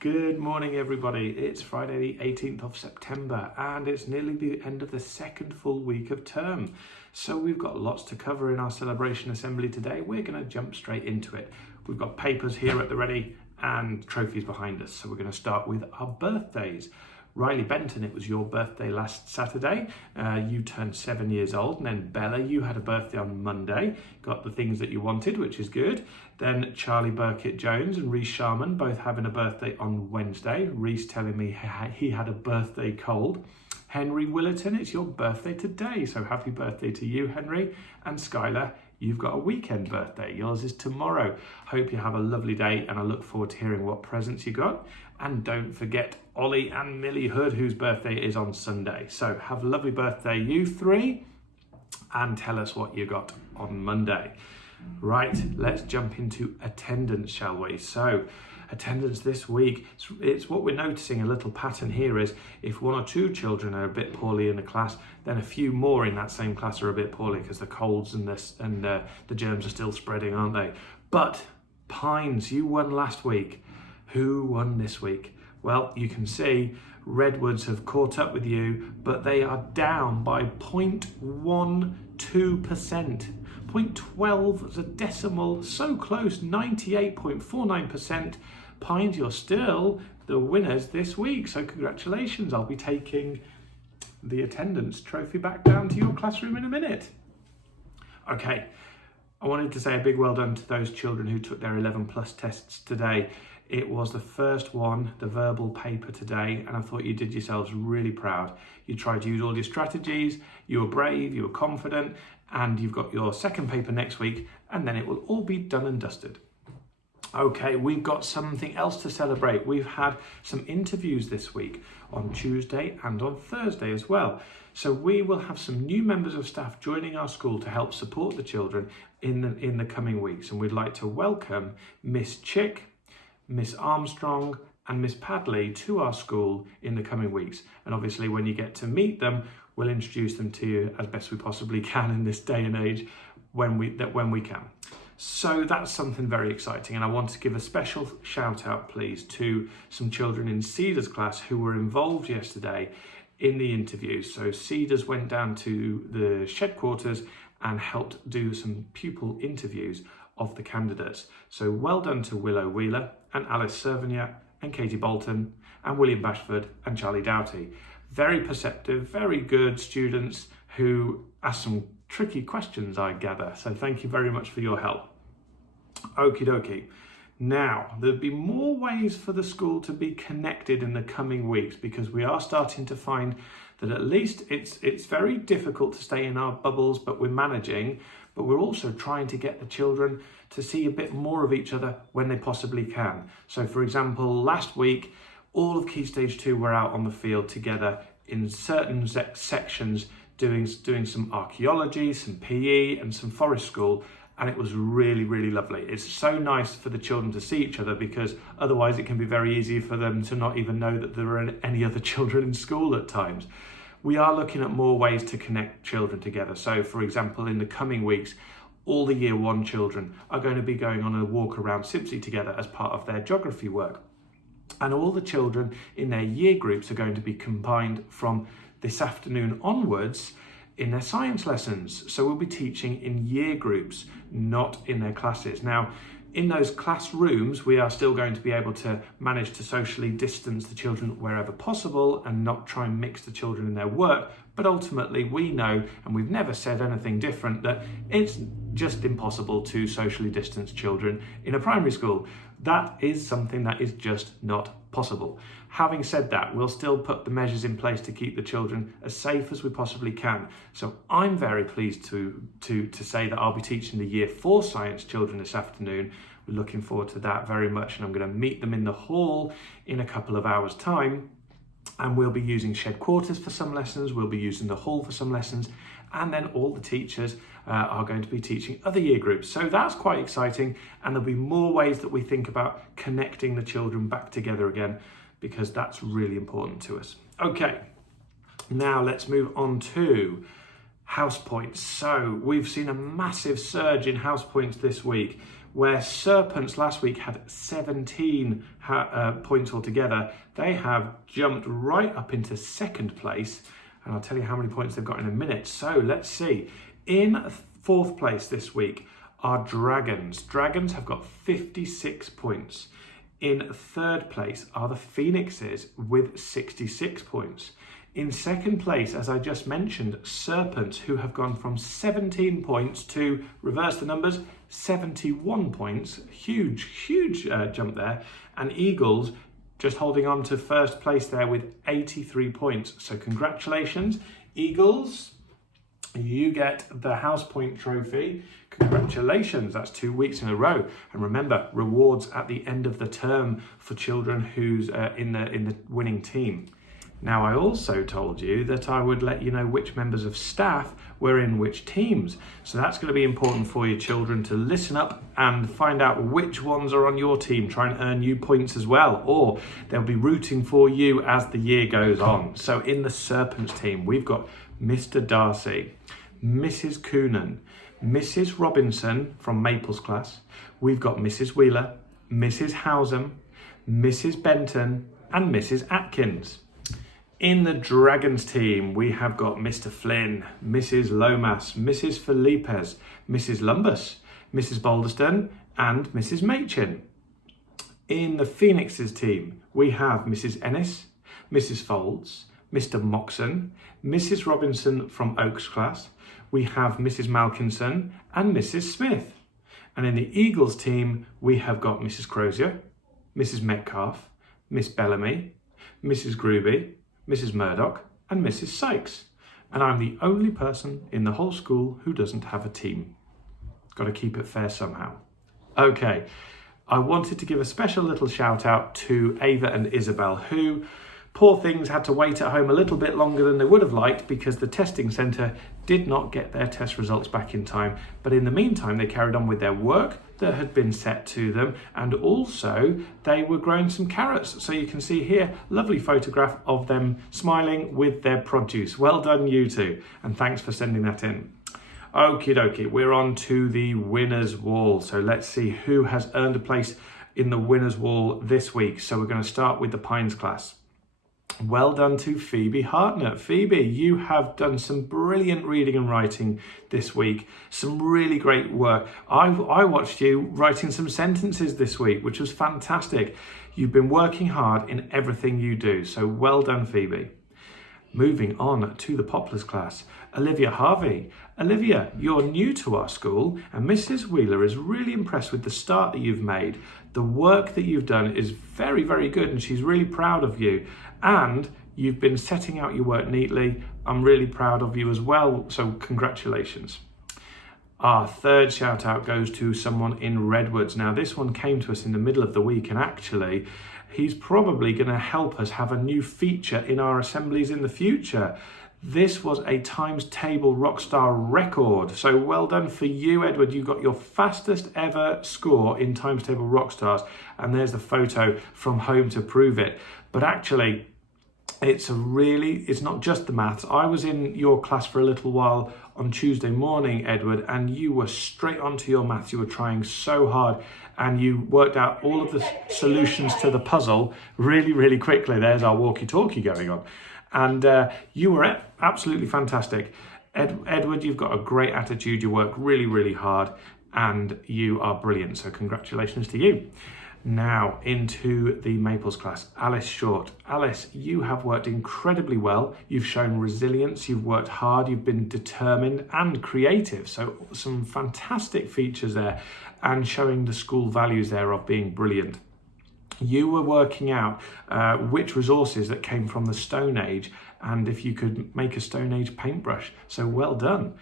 Good morning, everybody. It's Friday, the 18th of September, and it's nearly the end of the second full week of term. So we've got lots to cover in our celebration assembly today. We're going to jump straight into it. We've got papers here at the ready and trophies behind us. So we're going to start with our birthdays. Riley Benton, it was your birthday last Saturday. You turned 7 years old. And then Bella, you had a birthday on Monday. Got the things that you wanted, which is good. Then Charlie Burkitt Jones and Reese Sharman both having a birthday on Wednesday. Reese telling me he had a birthday cold. Henry Willerton, it's your birthday today. So happy birthday to you, Henry. And Skylar, you've got a weekend birthday. Yours is tomorrow. Hope you have a lovely day, and I look forward to hearing what presents you got. And don't forget Ollie and Millie Hood, whose birthday is on Sunday. So have a lovely birthday, you three, and tell us what you got on Monday. Right, let's jump into attendance, shall we? So attendance this week, it's what we're noticing, a little pattern here is if one or two children are a bit poorly in the class, then a few more in that same class are a bit poorly because the colds and the germs are still spreading, aren't they? But Pines, you won last week. Who won this week? Well, you can see Redwoods have caught up with you, but they are down by 0.12%. 0.12 as a decimal, so close, 98.49%. Pines, you're still the winners this week, so congratulations. I'll be taking the attendance trophy back down to your classroom in a minute. Okay, I wanted to say a big well done to those children who took their 11 plus tests today. It was the first one, the verbal paper today, and I thought you did yourselves really proud. You tried to use all your strategies, you were brave, you were confident, and you've got your second paper next week, and then it will all be done and dusted. Okay, we've got something else to celebrate. We've had some interviews this week on Tuesday and on Thursday as well. So we will have some new members of staff joining our school to help support the children in the coming weeks. And we'd like to welcome Miss Chick, Miss Armstrong and Miss Padley to our school in the coming weeks. And obviously when you get to meet them, we'll introduce them to you as best we possibly can in this day and age when we can. So that's something very exciting, and I want to give a special shout out please to some children in Cedars class who were involved yesterday in the interviews. So Cedars went down to the shed quarters and helped do some pupil interviews of the candidates. So well done to Willow Wheeler and Alice Servignac and Katie Bolton and William Bashford and Charlie Doughty. Very perceptive, very good students who asked some tricky questions, I gather. So thank you very much for your help. Okie dokie. Now, there'll be more ways for the school to be connected in the coming weeks, because we are starting to find that at least it's very difficult to stay in our bubbles, but we're managing. But we're also trying to get the children to see a bit more of each other when they possibly can. So for example, last week, all of Key Stage 2 were out on the field together in certain sections doing some archaeology, some PE and some forest school. And it was really, really lovely. It's so nice for the children to see each other, because otherwise it can be very easy for them to not even know that there are any other children in school at times. We are looking at more ways to connect children together. So for example, in the coming weeks, all the Year 1 children are going to be going on a walk around Sibsey together as part of their geography work. And all the children in their year groups are going to be combined from this afternoon onwards in their science lessons. So we'll be teaching in year groups, not in their classes. Now, in those classrooms, we are still going to be able to manage to socially distance the children wherever possible and not try and mix the children in their work. But ultimately, we know, and we've never said anything different, that it's just impossible to socially distance children in a primary school. That is something that is just not possible. Having said that, we'll still put the measures in place to keep the children as safe as we possibly can. So I'm very pleased to say that I'll be teaching the Year 4 science children this afternoon. We're looking forward to that very much, and I'm going to meet them in the hall in a couple of hours' time. And we'll be using shed quarters for some lessons, we'll be using the hall for some lessons, and then all the teachers are going to be teaching other year groups. So that's quite exciting, and there'll be more ways that we think about connecting the children back together again, because that's really important to us. Okay, now let's move on to house points. So we've seen a massive surge in house points this week, where Serpents last week had 17 points altogether. They have jumped right up into second place, and I'll tell you how many points they've got in a minute. So let's see. In fourth place this week are Dragons. Dragons have got 56 points. In third place are the Phoenixes with 66 points. In second place, as I just mentioned, Serpents, who have gone from 17 points to, reverse the numbers, 71 points. Huge jump there. And Eagles just holding on to first place there with 83 points. So congratulations, Eagles. You get the House Point Trophy. Congratulations, that's 2 weeks in a row. And remember, rewards at the end of the term for children who's in the winning team. Now, I also told you that I would let you know which members of staff were in which teams. So that's going to be important for your children to listen up and find out which ones are on your team. Try and earn you points as well, or they'll be rooting for you as the year goes on. So in the Serpents team, we've got Mr. Darcy, Mrs. Coonan, Mrs. Robinson from Maples class. We've got Mrs. Wheeler, Mrs. Howsam, Mrs. Benton, and Mrs. Atkins. In the Dragons team, we have got Mr. Flynn, Mrs. Lomas, Mrs. Felipes, Mrs. Lumbus, Mrs. Balderston, and Mrs. Machin. In the Phoenixes team, we have Mrs. Ennis, Mrs. Folds, Mr. Moxon, Mrs. Robinson from Oaks class. We have Mrs. Malkinson and Mrs. Smith. And in the Eagles team, we have got Mrs. Crozier, Mrs. Metcalf, Miss Bellamy, Mrs. Gruby, Mrs. Murdoch, and Mrs. Sykes. And I'm the only person in the whole school who doesn't have a team. Got to keep it fair somehow. Okay, I wanted to give a special little shout out to Ava and Isabel, who, poor things, had to wait at home a little bit longer than they would have liked because the testing centre did not get their test results back in time. But in the meantime, they carried on with their work that had been set to them, and also they were growing some carrots. So you can see here, lovely photograph of them smiling with their produce. Well done, you two, and thanks for sending that in. Okie dokie, we're on to the winners wall. So let's see who has earned a place in the winners wall this week. So we're going to start with the Pines class. Well done to Phoebe Hartnett. Phoebe, you have done some brilliant reading and writing this week. Some really great work. I watched you writing some sentences this week, which was fantastic. You've been working hard in everything you do. So well done, Phoebe. Moving on to the Poplars class. Olivia Harvey. Olivia, you're new to our school, and Mrs. Wheeler is really impressed with the start that you've made. The work that you've done is very, very good, and she's really proud of you. And you've been setting out your work neatly. I'm really proud of you as well, so congratulations. Our third shout out goes to someone in Redwoods. Now, this one came to us in the middle of the week, and actually, he's probably going to help us have a new feature in our assemblies in the future. This was a Times Table Rockstar record. So well done for you, Edward. You got your fastest ever score in Times Table Rockstars. And there's the photo from home to prove it. But actually, it's not just the maths. I was in your class for a little while on Tuesday morning, Edward, and you were straight onto your maths. You were trying so hard, and you worked out all of the solutions to the puzzle really, really quickly. There's our walkie-talkie going on. And you were absolutely fantastic. Edward, you've got a great attitude. You work really, really hard, and you are brilliant. So congratulations to you. Now into the Maples class. Alice Short. Alice, you have worked incredibly well. You've shown resilience. You've worked hard. You've been determined and creative. So some fantastic features there, and showing the school values there of being brilliant. You were working out which resources that came from the Stone Age, and if you could make a Stone Age paintbrush. So well done.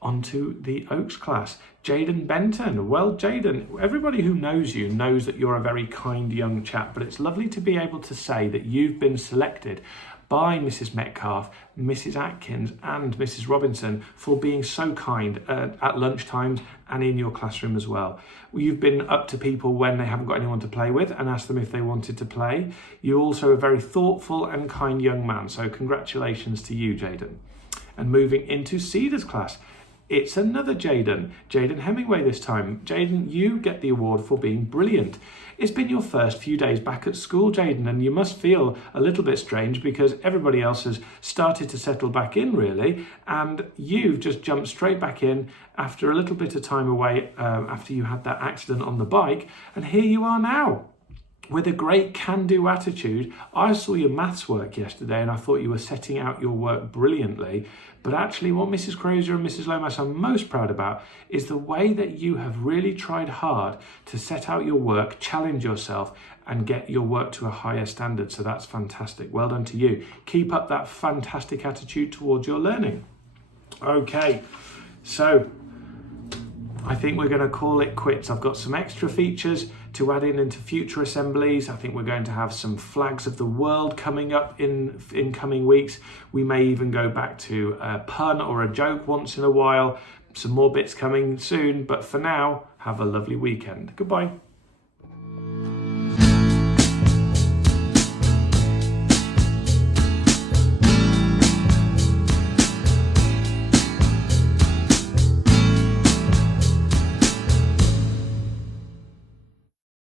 Onto the Oaks class. Jaden Benton. Well, Jaden, everybody who knows you knows that you're a very kind young chap, but it's lovely to be able to say that you've been selected by Mrs. Metcalf, Mrs. Atkins, and Mrs. Robinson for being so kind at lunchtimes and in your classroom as well. You've been up to people when they haven't got anyone to play with and asked them if they wanted to play. You're also a very thoughtful and kind young man, so congratulations to you, Jaden. And moving into Cedar's class, it's another Jaden Hemingway this time. Jaden, you get the award for being brilliant. It's been your first few days back at school, Jaden, and you must feel a little bit strange because everybody else has started to settle back in, really, and you've just jumped straight back in after a little bit of time away after you had that accident on the bike, and here you are now. With a great can-do attitude. I saw your maths work yesterday and I thought you were setting out your work brilliantly. But actually what Mrs. Crozier and Mrs. Lomas are most proud about is the way that you have really tried hard to set out your work, challenge yourself and get your work to a higher standard. So that's fantastic. Well done to you. Keep up that fantastic attitude towards your learning. Okay, so I think we're going to call it quits. I've got some extra features to add into future assemblies. I think we're going to have some flags of the world coming up in coming weeks. We may even go back to a pun or a joke once in a while. Some more bits coming soon, but for now, have a lovely weekend. Goodbye.